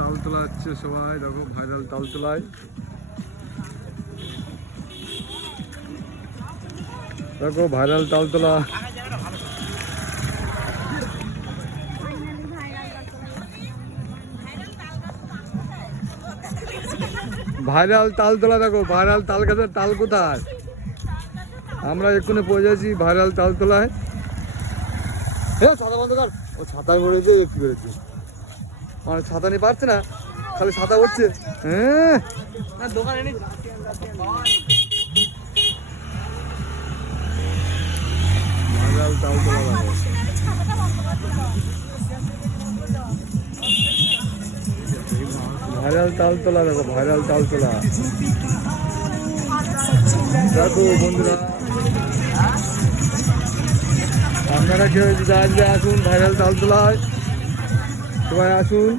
তালতলা হচ্ছে সবাই, দেখো ভাইরাল তালতলায়। দেখো ভাইরাল তালতলা, ভাইরাল তালতলা। দেখো ভাইরাল তাল গাছের তাল কোথায়? আমরা এক্ষুনি পৌঁছেছি ভাইরাল তালতলায়। হ্যাঁ ছাতা বন্ধ কর, ও ছাতায় পড়ে দিয়ে একটু বেরোচ্ছে, মানে ছাতা নিয়ে পারছে না, খালি ছাতা উঠছে। হ্যাঁ ভাইরাল তালতলা, ভাইরাল তালতলা। দেখো ভাইরাল তালতলা। দেখো বন্ধুরা, আপনারা কেউ যদি আসবে আসুন ভাইরাল তালতলায়, সবাই আসুন।